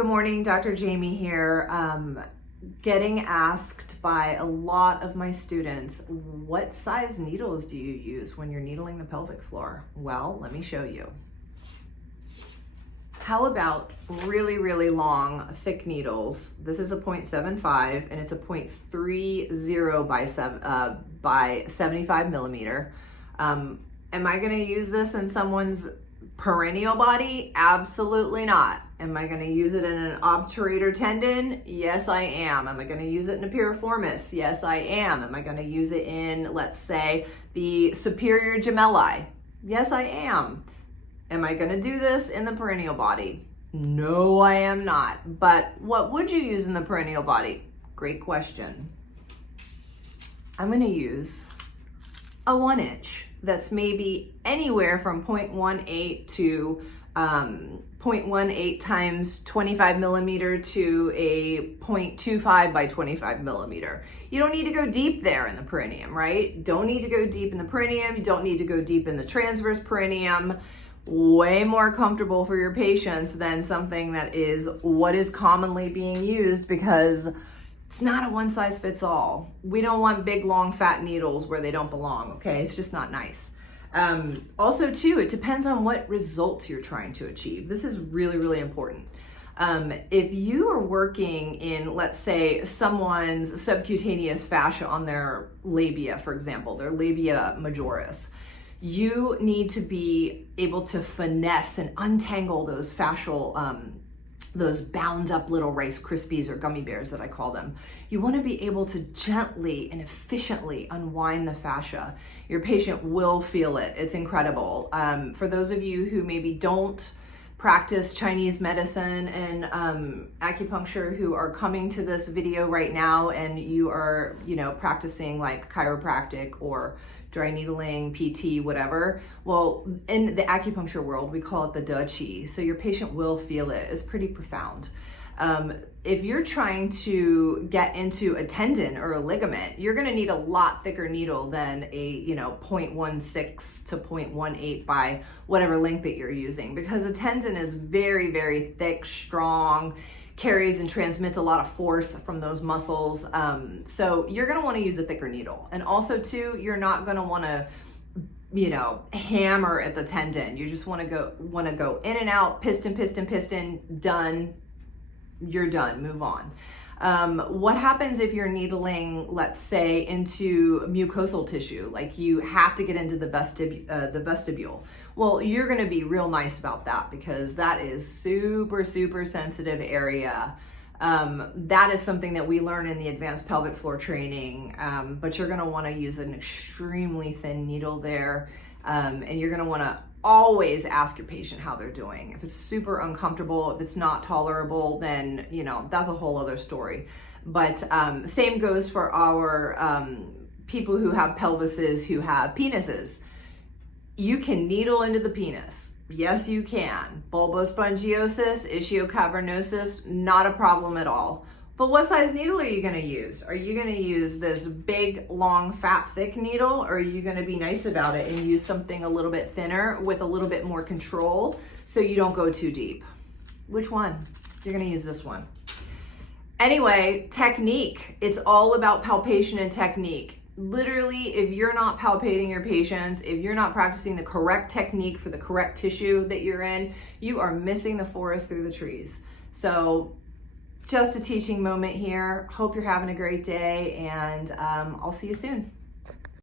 Good morning, Dr. Jamie here. Getting asked by a lot of my students, what size needles do you use when you're needling the pelvic floor? Well, let me show you. How about really, really long, thick needles? This is a 0.75 and it's a 0.30 by 75 millimeter. Am I gonna use this in someone's perennial body? Absolutely not. Am I going to use it in an obturator tendon? Yes, I am. Am I going to use it in a piriformis? Yes, I am. Am I going to use it in, let's say, the superior gemelli? Yes, I am. Am I going to do this in the perennial body? No, I am not. But what would you use in the perennial body? Great question. I'm going to use a 1-inch. That's maybe anywhere from 0.18 to 0.18 times 25 millimeter to a 0.25 by 25 millimeter. You don't need to go deep there in the perineum, right? Don't need to go deep in the perineum. You don't need to go deep in the transverse perineum. Way more comfortable for your patients than something that is what is commonly being used, because it's not a one size fits all. We don't want big, long, fat needles where they don't belong, okay? It's just not nice. Also too, it depends on what results you're trying to achieve. This is really, really important. If you are working in, let's say, someone's subcutaneous fascia on their labia, for example, their labia majoris, you need to be able to finesse and untangle those fascial, those bound up little Rice Krispies or gummy bears that I call them. You want to be able to gently and efficiently unwind the fascia. Your patient will feel it. It's incredible. For those of you who maybe don't practice Chinese medicine and acupuncture, who are coming to this video right now, and you are, practicing like chiropractic or dry needling, PT, whatever. Well, in the acupuncture world, we call it the De Qi. So your patient will feel it. It's pretty profound. If you're trying to get into a tendon or a ligament, you're going to need a lot thicker needle than a 0.16 to 0.18 by whatever length that you're using, because a tendon is very, very thick, strong, carries and transmits a lot of force from those muscles. So you're going to want to use a thicker needle. And also too, you're not going to want to hammer at the tendon. You just want to go in and out, piston, done. You're done, move on. What happens if you're needling, let's say, into mucosal tissue, like you have to get into the vestibule? Well, you're gonna be real nice about that, because that is super, super sensitive area. That is something that we learn in the advanced pelvic floor training, but you're gonna wanna use an extremely thin needle there, and you're gonna wanna always ask your patient how they're doing. If it's super uncomfortable, if it's not tolerable, then that's a whole other story. But same goes for our people who have pelvises, who have penises. You can needle into the penis. Yes, you can. Bulbospongiosis, ischiocavernosus, not a problem at all. But what size needle are you going to use? Are you going to use this big, long, fat, thick needle? Or are you going to be nice about it and use something a little bit thinner with a little bit more control so you don't go too deep? Which one? You're going to use this one. Anyway, technique. It's all about palpation and technique. Literally, if you're not palpating your patients, if you're not practicing the correct technique for the correct tissue that you're in, you are missing the forest through the trees. So just a teaching moment here. Hope you're having a great day, and I'll see you soon.